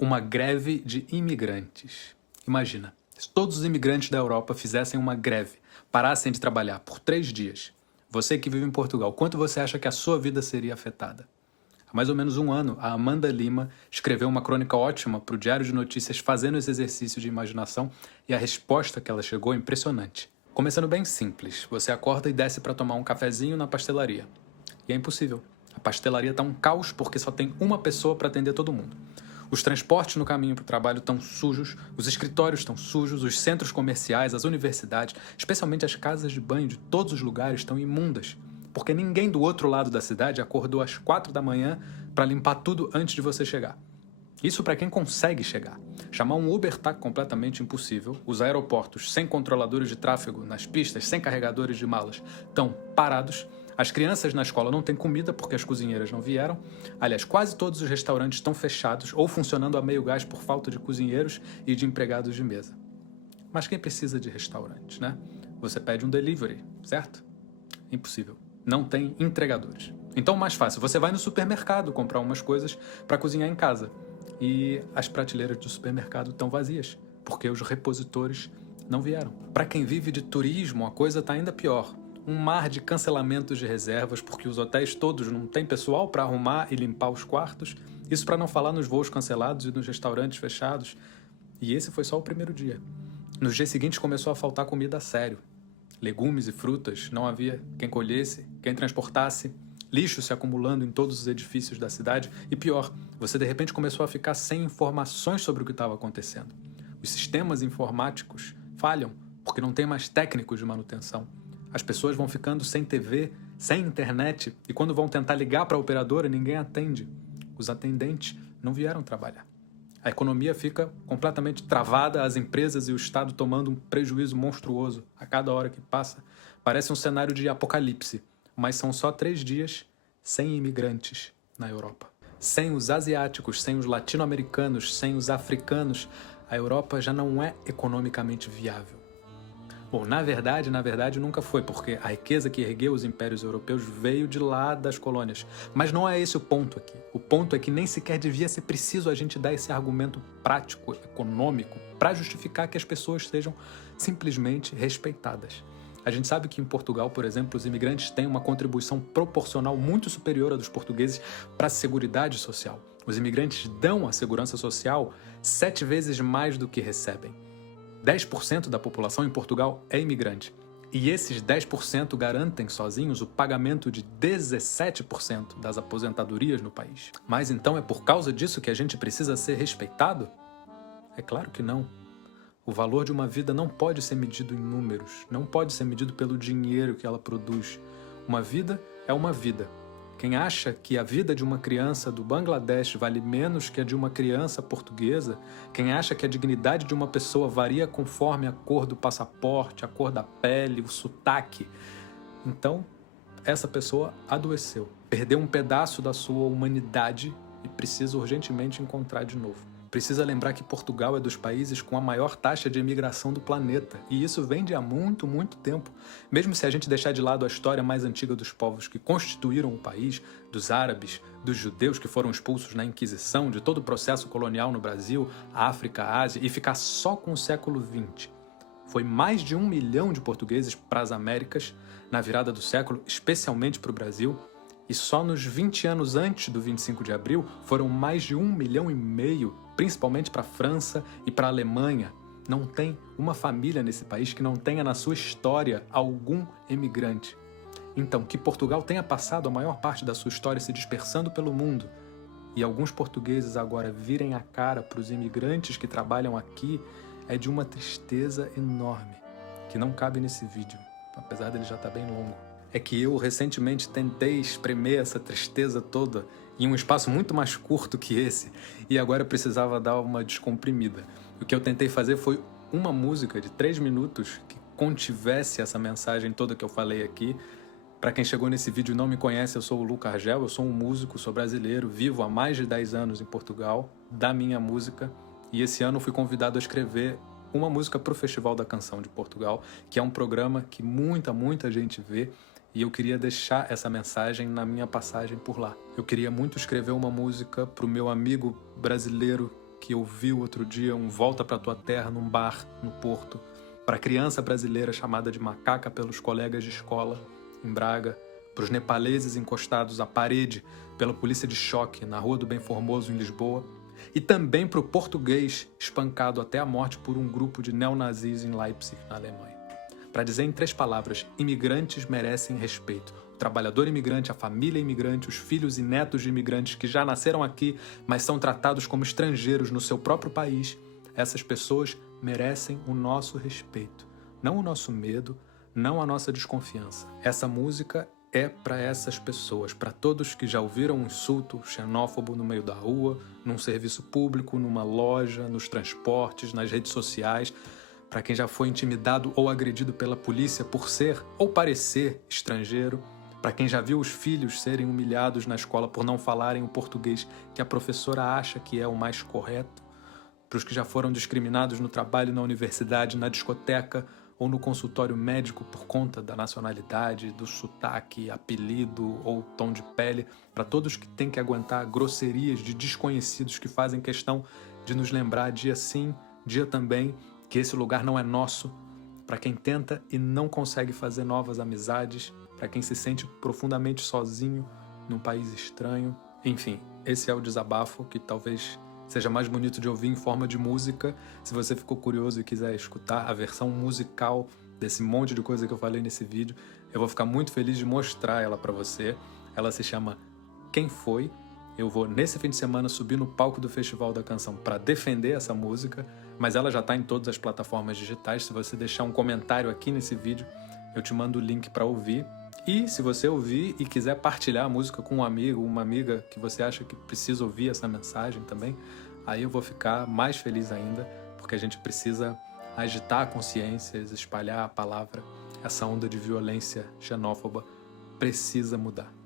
uma greve de imigrantes. Imagina, se todos os imigrantes da Europa fizessem uma greve, parassem de trabalhar por 3 dias. Você que vive em Portugal, quanto você acha que a sua vida seria afetada? Há mais ou menos um ano, a Amanda Lima escreveu uma crônica ótima para o Diário de Notícias fazendo esse exercício de imaginação e a resposta que ela chegou é impressionante. Começando bem simples, você acorda e desce para tomar um cafezinho na pastelaria. E é impossível. A pastelaria está um caos porque só tem uma pessoa para atender todo mundo. Os transportes no caminho para o trabalho estão sujos, os escritórios estão sujos, os centros comerciais, as universidades, especialmente as casas de banho de todos os lugares estão imundas. Porque ninguém do outro lado da cidade acordou às 4 da manhã para limpar tudo antes de você chegar. Isso para quem consegue chegar. Chamar um Uber está completamente impossível. Os aeroportos sem controladores de tráfego nas pistas, sem carregadores de malas, estão parados. As crianças na escola não têm comida porque as cozinheiras não vieram. Aliás, quase todos os restaurantes estão fechados ou funcionando a meio gás por falta de cozinheiros e de empregados de mesa. Mas quem precisa de restaurantes, né? Você pede um delivery, certo? Impossível. Não tem entregadores. Então, mais fácil, você vai no supermercado comprar umas coisas para cozinhar em casa. E as prateleiras do supermercado estão vazias, porque os repositores não vieram. Para quem vive de turismo, a coisa está ainda pior. Um mar de cancelamentos de reservas, porque os hotéis todos não têm pessoal para arrumar e limpar os quartos. Isso para não falar nos voos cancelados e nos restaurantes fechados. E esse foi só o primeiro dia. Nos dias seguintes começou a faltar comida a sério. Legumes e frutas, não havia quem colhesse, quem transportasse, lixo se acumulando em todos os edifícios da cidade e pior, você de repente começou a ficar sem informações sobre o que estava acontecendo. Os sistemas informáticos falham porque não tem mais técnicos de manutenção. As pessoas vão ficando sem TV, sem internet e quando vão tentar ligar para a operadora ninguém atende. Os atendentes não vieram trabalhar. A economia fica completamente travada, as empresas e o Estado tomando um prejuízo monstruoso a cada hora que passa. Parece um cenário de apocalipse, mas são só 3 dias sem imigrantes na Europa. Sem os asiáticos, sem os latino-americanos, sem os africanos, a Europa já não é economicamente viável. Bom, na verdade, nunca foi, porque a riqueza que ergueu os impérios europeus veio de lá das colônias. Mas não é esse o ponto aqui. O ponto é que nem sequer devia ser preciso a gente dar esse argumento prático, econômico, para justificar que as pessoas sejam simplesmente respeitadas. A gente sabe que em Portugal, por exemplo, os imigrantes têm uma contribuição proporcional muito superior à dos portugueses para a seguridade social. Os imigrantes dão à segurança social 7 vezes mais do que recebem. 10% da população em Portugal é imigrante. E esses 10% garantem sozinhos o pagamento de 17% das aposentadorias no país. Mas então é por causa disso que a gente precisa ser respeitado? É claro que não. O valor de uma vida não pode ser medido em números, não pode ser medido pelo dinheiro que ela produz. Uma vida é uma vida. Quem acha que a vida de uma criança do Bangladesh vale menos que a de uma criança portuguesa, quem acha que a dignidade de uma pessoa varia conforme a cor do passaporte, a cor da pele, o sotaque, então essa pessoa adoeceu, perdeu um pedaço da sua humanidade e precisa urgentemente encontrar de novo. Precisa lembrar que Portugal é dos países com a maior taxa de imigração do planeta, e isso vem de há muito, muito tempo. Mesmo se a gente deixar de lado a história mais antiga dos povos que constituíram o país, dos árabes, dos judeus que foram expulsos na Inquisição, de todo o processo colonial no Brasil, África, Ásia, e ficar só com o século XX. Foi mais de 1 milhão de portugueses para as Américas na virada do século, especialmente para o Brasil, e só nos 20 anos antes do 25 de abril foram mais de 1,5 milhão, principalmente para a França e para a Alemanha. Não tem uma família nesse país que não tenha na sua história algum emigrante. Então, que Portugal tenha passado a maior parte da sua história se dispersando pelo mundo e alguns portugueses agora virem a cara para os imigrantes que trabalham aqui é de uma tristeza enorme, que não cabe nesse vídeo, apesar dele já estar bem longo. É que eu recentemente tentei espremer essa tristeza toda em um espaço muito mais curto que esse e agora precisava dar uma descomprimida. O que eu tentei fazer foi uma música de 3 minutos que contivesse essa mensagem toda que eu falei aqui. Para quem chegou nesse vídeo e não me conhece, eu sou o Luca Argel, eu sou um músico, sou brasileiro, vivo há mais de 10 anos em Portugal, da minha música, e esse ano fui convidado a escrever uma música para o Festival da Canção de Portugal, que é um programa que muita gente vê, e eu queria deixar essa mensagem na minha passagem por lá. Eu queria muito escrever uma música para o meu amigo brasileiro que ouviu outro dia um Volta pra Tua Terra num bar no Porto, para a criança brasileira chamada de macaca pelos colegas de escola em Braga, para os nepaleses encostados à parede pela polícia de choque na Rua do Bem Formoso em Lisboa, e também para o português espancado até a morte por um grupo de neonazis em Leipzig, na Alemanha. Para dizer em 3 palavras, imigrantes merecem respeito. O trabalhador imigrante, a família imigrante, os filhos e netos de imigrantes que já nasceram aqui, mas são tratados como estrangeiros no seu próprio país, essas pessoas merecem o nosso respeito, não o nosso medo, não a nossa desconfiança. Essa música é para essas pessoas, para todos que já ouviram um insulto xenófobo no meio da rua, num serviço público, numa loja, nos transportes, nas redes sociais, para quem já foi intimidado ou agredido pela polícia por ser ou parecer estrangeiro, para quem já viu os filhos serem humilhados na escola por não falarem o português que a professora acha que é o mais correto, para os que já foram discriminados no trabalho, na universidade, na discoteca ou no consultório médico por conta da nacionalidade, do sotaque, apelido ou tom de pele, para todos que têm que aguentar grosserias de desconhecidos que fazem questão de nos lembrar dia sim, dia também, que esse lugar não é nosso, para quem tenta e não consegue fazer novas amizades, para quem se sente profundamente sozinho num país estranho. Enfim, esse é o desabafo que talvez seja mais bonito de ouvir em forma de música. Se você ficou curioso e quiser escutar a versão musical desse monte de coisa que eu falei nesse vídeo, eu vou ficar muito feliz de mostrar ela para você. Ela se chama Quem Foi? Eu vou, nesse fim de semana, subir no palco do Festival da Canção para defender essa música, mas ela já está em todas as plataformas digitais. Se você deixar um comentário aqui nesse vídeo, eu te mando o link para ouvir. E se você ouvir e quiser partilhar a música com um amigo, uma amiga que você acha que precisa ouvir essa mensagem também, aí eu vou ficar mais feliz ainda, porque a gente precisa agitar consciências, espalhar a palavra. Essa onda de violência xenófoba precisa mudar.